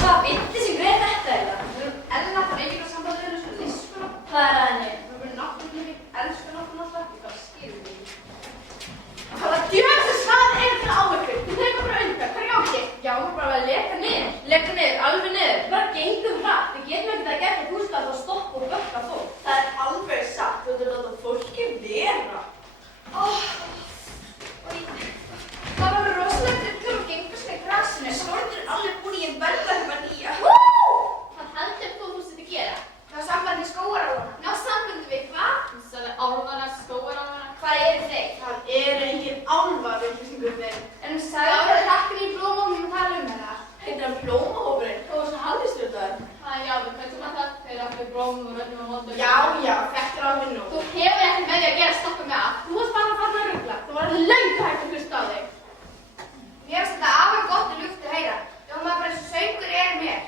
Hvað vitleysing er þetta eiginlega? Við erum enn að fara einhverja samband við þessu listskóla. Hvað er að henni? Við erum náttúrulega elsku náttúrulega. Ég bara skil þetta ekki. Hvaða djöfisins hraði er þetta á ykkur? Þú tekur bara undan. Hvað er á þig? Já, þú bara að leka niður. Leka niður, alveg niður. Bara gengum hratt. Við getum ekkert að gera þú skalt að stoppa og bökka fólk. Það er alveg satt. Þú ert að láta fólki vera. Það var rosalegt ykkur og gengast með grasinu. Skórnir er alveg búin í en verða eitthvað nýja. Hvað heldur þú þetta gera? Það var samband við skógarálfana. Ná samband við hvað? Þú sagði álfana, skógarálfana. Hvað eru þeir? Það eru engin álfar, vitleysingurinn þinn. En þú sagði að það er krakkinn í blómahópnum að tala þetta. Heitir hann blómahópurinn? Það var svo halvistjórnaður. Já, við hvernig maður það? Þeir eru allir blómum og rönnum og mótum. Já, þetta er alveg nóg. Þú hefur ekki með því að gera stoppa mig af. Þú varst bara að fara að rugla. Þú var alveg löngu hægt að hlusta á þig. Mér finnst þetta afar gott í lufti að heyra. Já, maður bara eins og söngur er mér.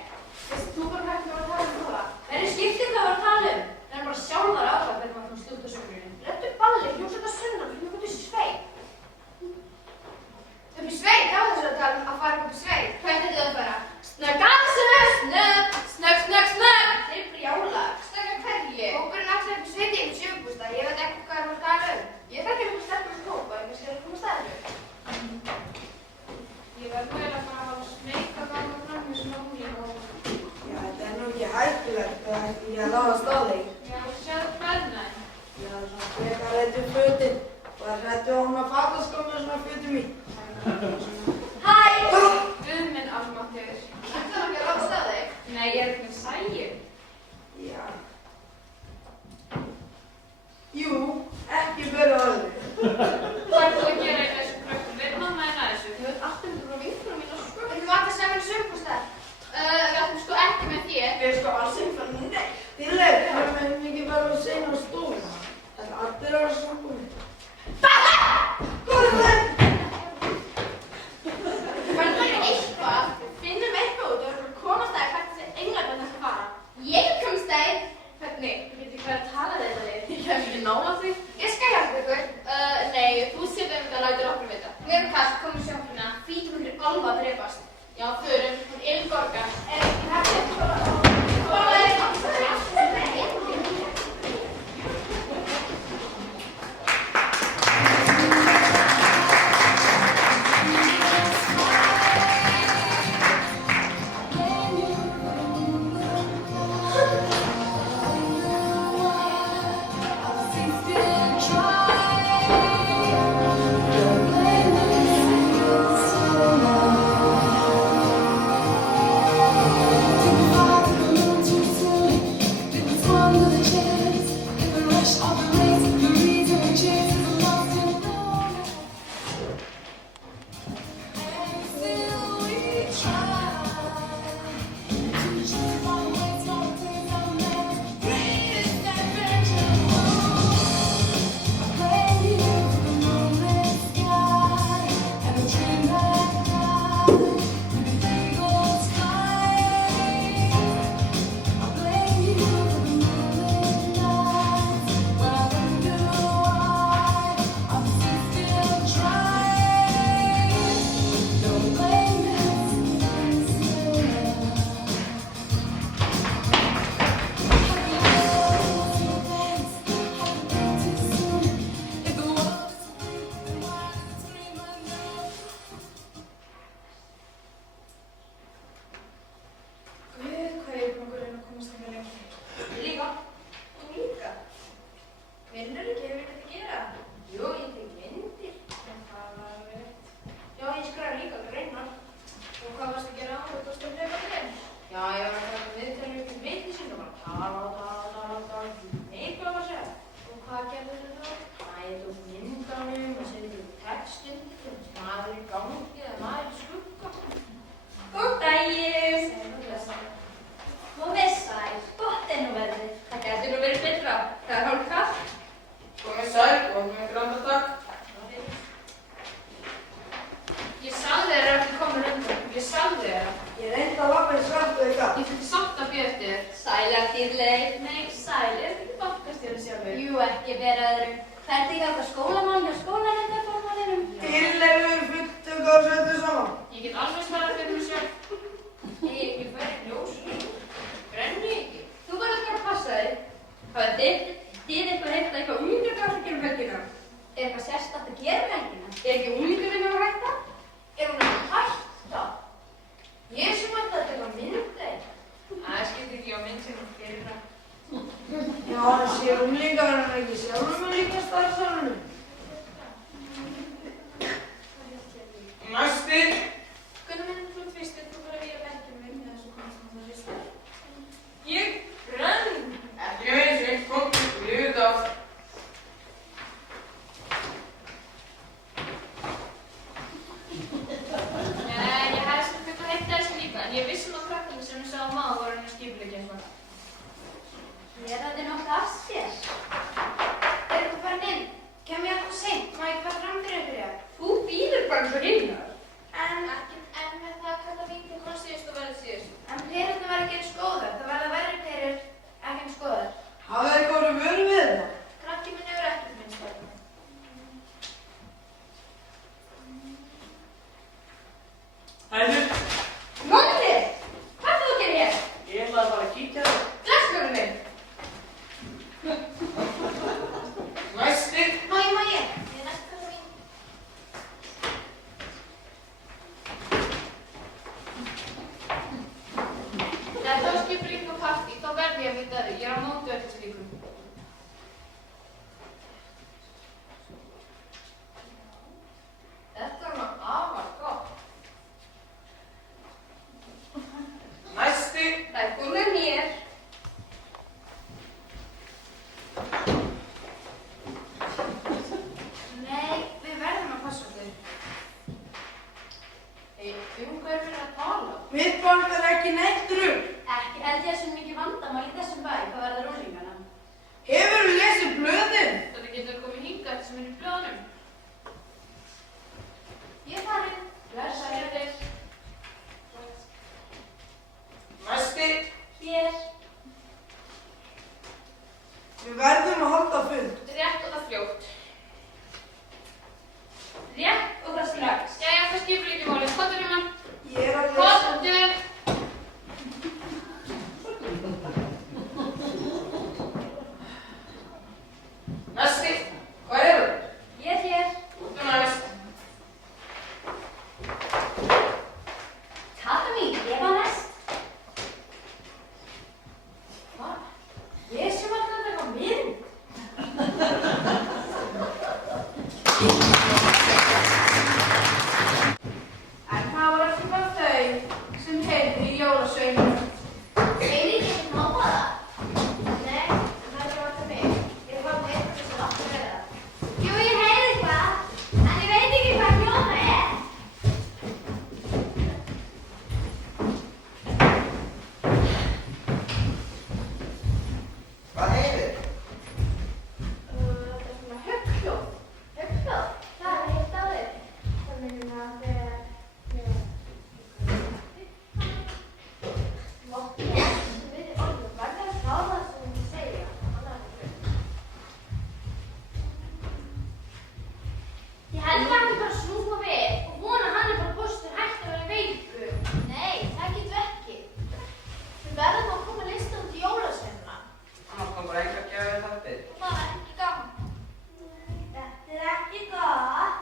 Veistu þú bara hvernig þú var að tala um það? Hvernig skiptir hvað var að tala um? Það er bara sjálfar aðra hvernig maður svona stjórna söngurinn. Rettu balli, hljómsveit að sunna, við hljómum út í sveit. Upp í sveit, já þessu að tala um að fara upp í sveit. Hvert er þið að fara? Snöggansinu, snögg. Þeir brjálar. Snögga hverju? Hópurinn allir upp í sveit í einhvern sjöfubústað. Ég veit ekkert hvað er að tala um. Ég þekki einhvern stelpur sem hópa, ég kannski er að koma staðinu. Ég verð vel að fara að hafa smeyk að ganga fram með svona unglinga. Já, þetta er nú ekki hættulegt að ég láðast á þig. Já, sjáðu hvernig. Já, svona frekar hræddu fötin. Bara hræddu á hún að fattaskóla með svona fötum í. Hæ! Guð minn almáttugur. Ætlar þú ekki að ráðast á þig? Nei, ég er ekki með Sæju. Já. Jú, ekki vera öðru. Hvað ert þú að gera í þessu krökkum? Veit mamma þín að þessu? Þú veit alltaf um þú frá vinkunum mín og sko. Við ætlum saman í sumarbústað. Við ætlum sko ekki með þér. Við erum sko alls ekki frá núna. Dýrleif, það er mikið bara að segja á stofuna. Það er allir að sambunni. Hvað er það? Hvernig er eitthvað? Við finnum eitthvað út og við erum að komast að hvert þessi englarnir þetta fara. Ég komst að hvernig? Þú getur hvað að tala þetta við. Ég hef ekki nála því. Ég skal hjálpa ykkur. Nei, þú setur um þetta að lætur okkur vita. Við erum kannski komið sjókina. Fítum ykkur alva að drepast. Já, förum. Hún er borga. Er ekki hægt bara Ég get alveg svarað fyrir mig sjálf. Ég er ekki Hafið þið eitthvað heyrt eitthvað unglingagarð að gera um helgina? Er eitthvað sérstakt að gera um helgina? Er ekki unglingarinn að hætta? Er hún að hætta? Ég sem ætla að taka myndið. Það skiptir ekki á mynd sem hún gerir það. Já, þessi unglingar verður ekki sjálfum að líka starfsálunum. Næsti! Gunnar minn, þú tvistir, þú bara við að verkja mig með þessu konstantna listar. Ég brenn! Ekki með þessu, kom, við erum það. Ég hef sem mjög heitt þessu líka, en ég vissum að krakkarnir sem við sáum á voru henni skipulegja eitthvað. Ég ræði nokkuð af sér. Er eitthvað farin inn? Kem ég alltaf seint? Má ég fara fram fyrir ykkur? Þú býður bara svo innar. En ekki enn með það að kalla vín til hvað síðust og verði síðust. En perurnar verða ekki eins góðar. Það verða verri perur, ekki eins góðar. Hafið þið eitthvað verið vöru við þetta? Krakki minn hefur ekki minnst þetta. Hæður, Nonni! Hvað er þú að gera hér? ég ætlaði bara að kíkja það. Glasskjörnum minn! Næsti! Má ég? Ég er næst kalla vín. Þegar þá skipur ykkur partí, þá verði ég að vita þau. Ég er á móti öllu slíkum. Þetta er nú afar gott. Næsti! Það er komið mér. Nei, við verðum að passa okkur. Hvað er verið að tala? Mitt barn er ekki neitt rugl. Ekki held ég sem mikið vandamál í þessum bæ, hvað verður úrlingana? Hefurðu lesið blöðin? Þetta getur komið hingað sem er í blöðunum. Ég er farin. Blessaður. Næsti! Hér. Við verðum að halda fund. Rétt og það fljótt. Rétt og það strax. Jæja, það skipur ekki málið. Kottu hérna. Ég er að lesa. Kottu! Næsti! Hvað eru það? Ég er hér. Þú næst. Kata mín, ég var næst. Hvað? Ég sem alltaf að taka mynd. En það var ekki bara þau sem heyrðu í jólasveinunum. Heyrði ég ekki mála það? Nei, það er ekki alltaf mig. Ég er bara með eitthvað sem alltaf verða það. Jú, ég heyrði eitthvað, en ég veit ekki hvað hljóð það er. Hvað heyrið? Þetta er svona högghljóð. Högghljóð? Það er heilt á þig. Það minnir mig að þegar Vottu sem við orðum verður að slá það sem ég segja. Annað er ekki. Ég held að ekki bara snúa við og vona að hann er bara póstur hægt að vera veikur. Nei, það getur ekki. Við verðum að koma lista út í jólasveinuna. Annars kom bara einhver að gefa þér þappið. Og það er ekki gaman. Þetta er ekki gott.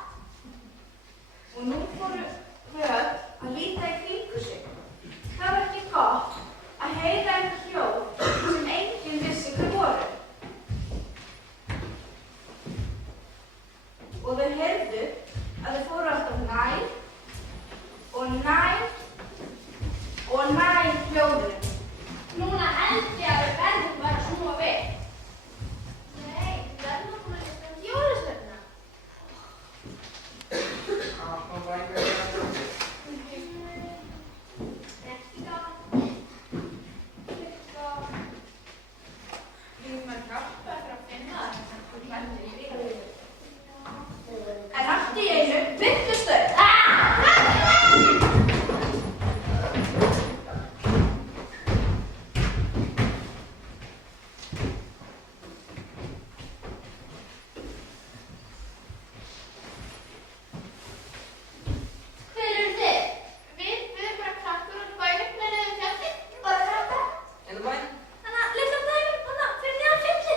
Og nú fóru þau öll að líta í kringu sig. Það var ekki gott að heyra einhver hljóð sem enginn vissi hver voru. Og þau heyrðu að þau fóru alltaf nær og nær og nær hljóðum. Núna held ég að við verðum bara að snúa við. Nei, við verðum að koma lista út í jólasveinuna. Annars kom bara einhver að gefa þér þappið. Ekki gaman. Ekki gaman. Við erum að hjálpa þér að finna það. Þú verður í líka. En allt í einu byrtust þau. Hver eru þið? Við erum bara krakkur og bænum, hvernig er þið fjallið? Bara krakkar. En þú væn? Þannig að litla bænum, þannig að fyrir neðan fjallið.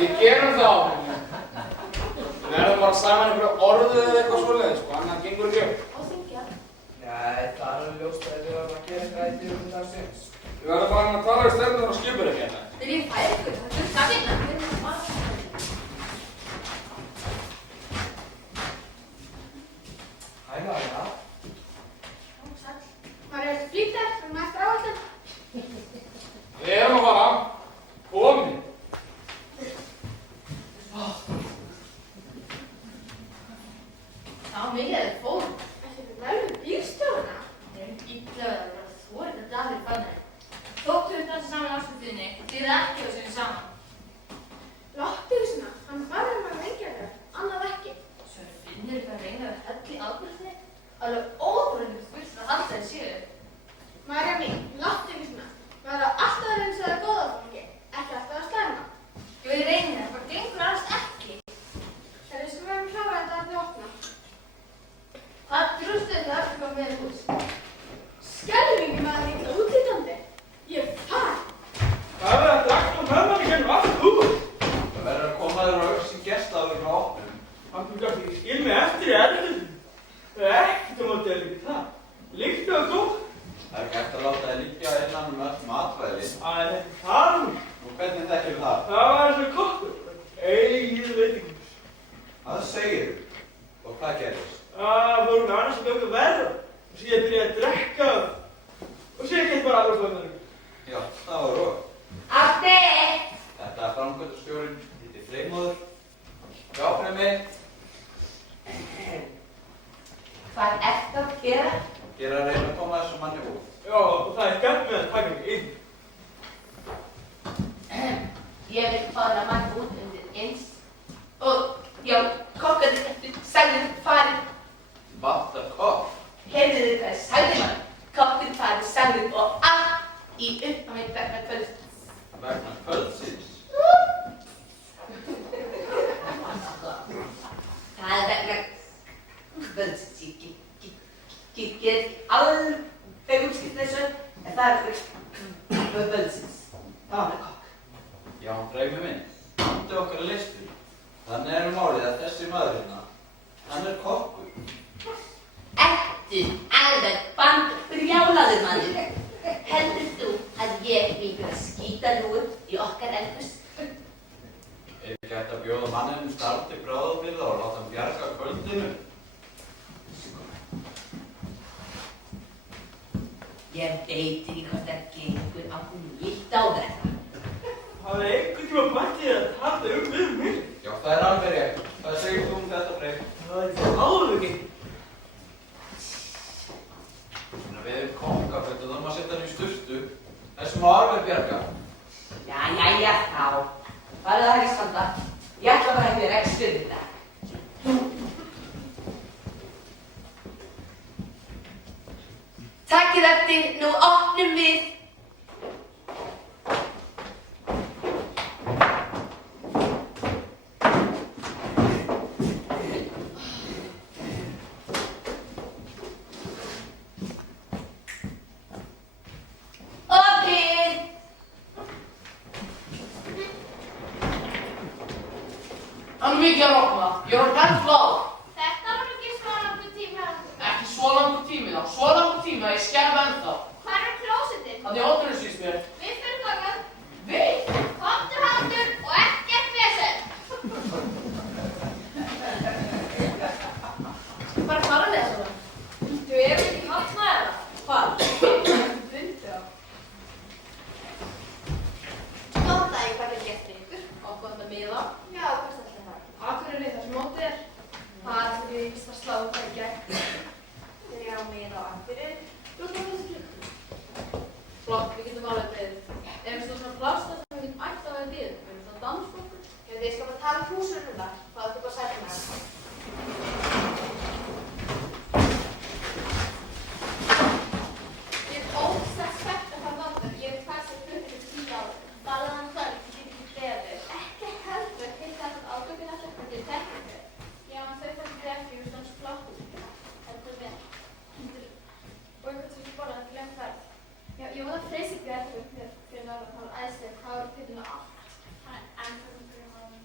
Við gerum það. Við verðum bara saman einhverju orðu eða eitthvað svoleiðis, sko, annað gengur ekki upp. Og syngja. Nei, það er alveg ljóst að við verðum að gera eitthvað í dýrum dagsins. Við verðum bara að tala við stefnur og skipur ekki hérna. Vil ég færa ykkur? Það er það vinna. Við erum bara Hæ, Laila. Sæll. Maður er flýtt þér, við erum eftir áallum. Við erum að fara. Komin. Það var mikið að þið fórum. Ætli við vel við bílstjórana? Það er illa við að vera þórið að dagir fannir. Þóttu við dansa saman áslutinni, þið er ekki að segja saman. Láttu því svona, hann var um að reyngja þér, annað ekki. Svo finnir ykkur að reyna við helli ábyrðinni, alveg óbrunni fullt að halda þið séu. Marja mín, láttu því svona. Maður er alltaf að reynsa það góða fólki, ekki alltaf að slæma. Jú, ég reyni það, hvað gengur alls ekki. Það er sem við erum klárað þetta að við opna. Hvað drustuðu það aftur hvað með hús? Skelfingi maður er illa útlítandi. Ég fann. Það er að drakna mömman í gennum allt hús. Það verður að koma þér á öxi gestaður á opnum. Hann þú kannski ekki skil mig eftir í erðinu. Það er ekkert að móta eða ekki það. Líktu að þú? Það er ekki eftir að láta þér liggja innan öll matvæli. Það er ekki þar. Nú hvernig þekkir það? Það var eins og kokkur. Egið veitingus. Það segir þú. Og hvað gerist? Það voru með annars að ganga verða. Og síðan byrjaði að drekka. Og síðan gett bara alveg fannar. Já, það var rók. Atti! Þetta er framkvæmdastjórinn, hittir Freymóður. Já, Freymi. Hvað ertu að gera? Ég er að reyna að koma þessum manni út. Já, og það er gætt með að taka mig inn. Ég vil fara mann út undir eins. Og já, kokkarnir eftir sagði farið. Vantar kokk. Heyrðu þið hvað sagði mann? Kokkur farið sagði og allt í uppnámið vegna kvölds. Vegna kvöldsins. Það er vegna kvölds. Ég get ekki alveg útskipt þessu, en það er kvöldsins. Það var með kokk. Já, Freymi minn. Vandu okkar að listu. Þannig er málið að þessi maður hérna, hann er kokkur. Ertu alveg brjálaður maður? Heldur þú að ég hef einhverja skítalúgur í okkar eldhús? Er ekki hægt að bjóða manninum starf til bráðabirgða og láta hann bjarga kvöldinu? Ég veit ekki hvort það gengur á nýtt á þetta. Það er einhvern tíma bættið að tala við mig. Já, það er alveg rétt. Hvað segir þú þetta, Freyr? Það er það alveg ekki. Við erum kongaföld og þá maður setja hann í sturtu. Þessum á alveg bjarga. Jæja, þá. Farðu það ekki standa. Ég ætla bara að vera ekki stund þetta. Takkið eftir, nú opnum við. Opnið! Hann er mikið að opna. Ég er orðinn glad. Þetta var ekki svo langur tími að Ekki svo langur tími þá. Svo langur tími að ég skerfi ennþá. Hvar er klósettið? Þannig að ótrúlega síst mér. Við fyrir þangað. Við? Komdu haldur og ekkert vesen. Bara fara með það svona. Þú erum ekki hafnað eða? Hvað? Bundu á. Góðan daginn, hvað er gert fyrir ykkur? Og gott að miða. Já, hvað stætti það? Akureyri þar sem mótið er. Það er því við vist að slá það í gegn. Þegar ég á mig á Akureyri. Þú ert á þessu klukku. Flott, við getum alveg beðið. Ef við stóðum svona plásta sem við getum ætti að vera við. Við erum svona dansflokkur. Þegar þið skal bara tala um húsinu núna, þá ertu bara að sæta með það. Ég er ósett spennt að það vandur. Ég hef fæst að klukka til 10 ára. Bara þannig það, ég get ekki beðið. Ekki heldur, til þess að átökun alltaf hvernig þið þekkir þau. Já, en þau þekkir ekki, við stóðum flottur. Heldur vel. Og einhvern sem bara ekki lengt þær. Já, ég var að freysa ykkur eftir mér fyrir náttúrulega að tala æðislega hvað var fyrir allt. Það er ennþá fyrir maður.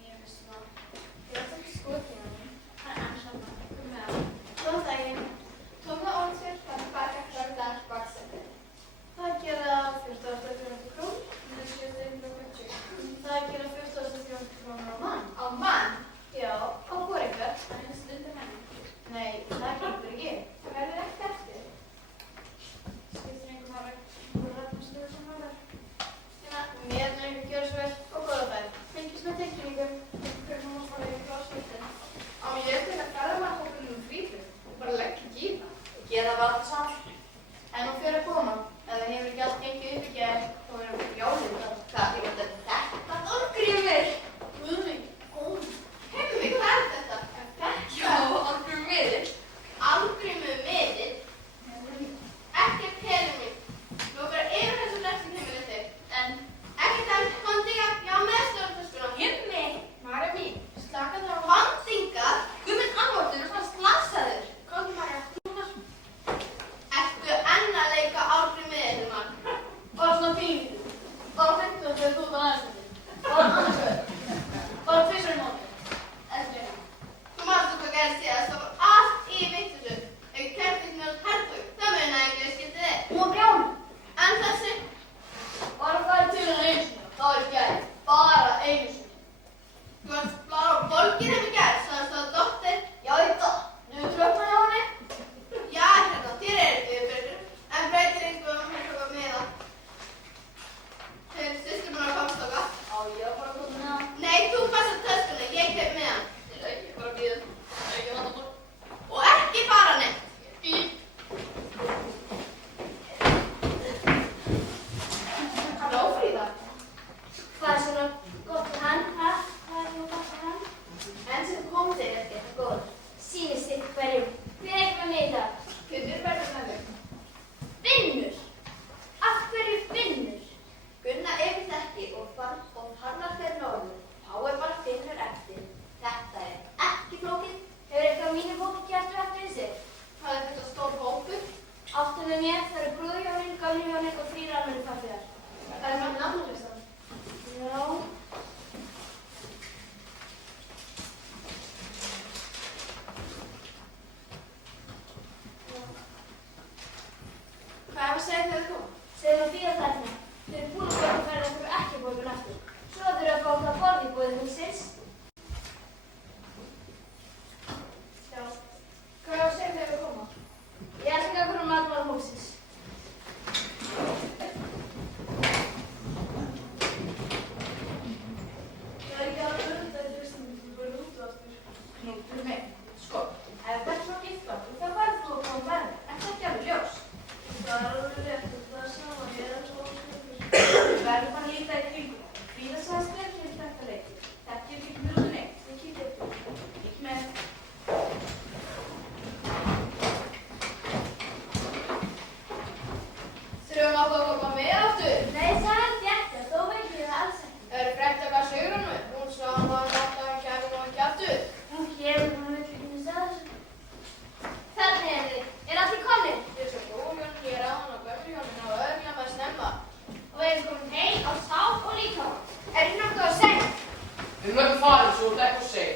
Við mögum farið svo þú ert ekki að segja.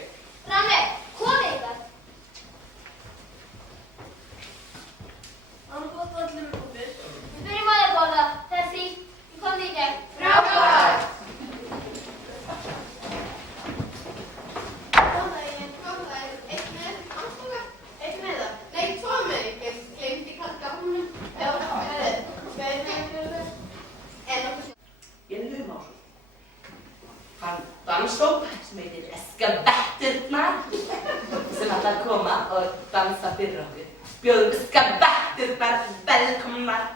Rannveig, komið ykkar. Hann bótt allir með búið. Við byrjum að borða. Það er frítt. Við komum í gegn. Frábært! Góðan daginn. Einn með andskoga? Einn með það? Nei, tvo með. Ég gleymdi kalka húnum. Já, tveir með. En okkur sem... Ég er Lufmásson. Hann danshóp sem heitir Skabetturnar sem ætla að koma og dansa fyrir okkur. Bjóðum Skabetturnar velkomnar.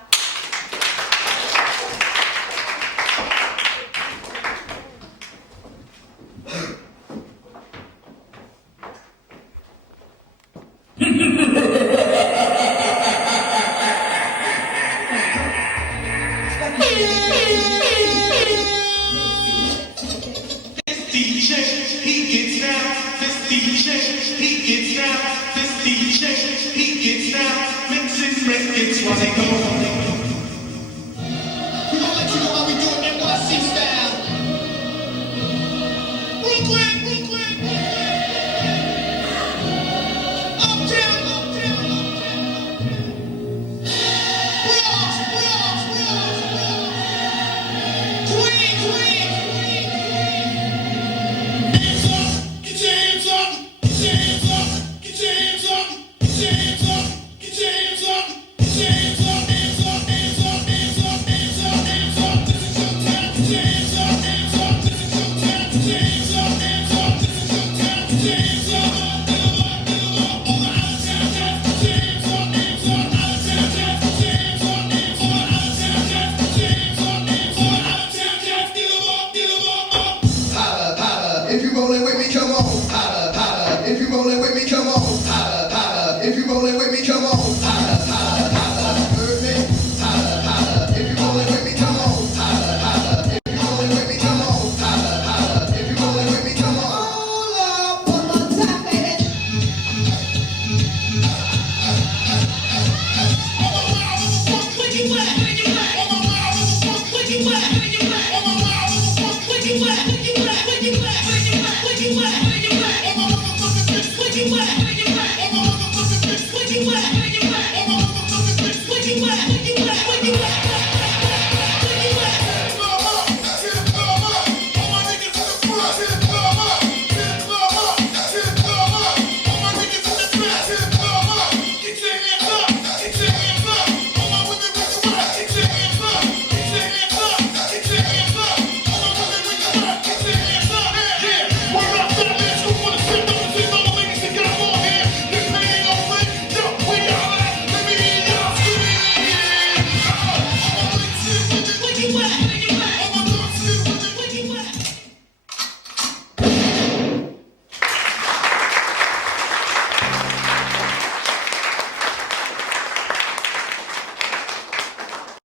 Where?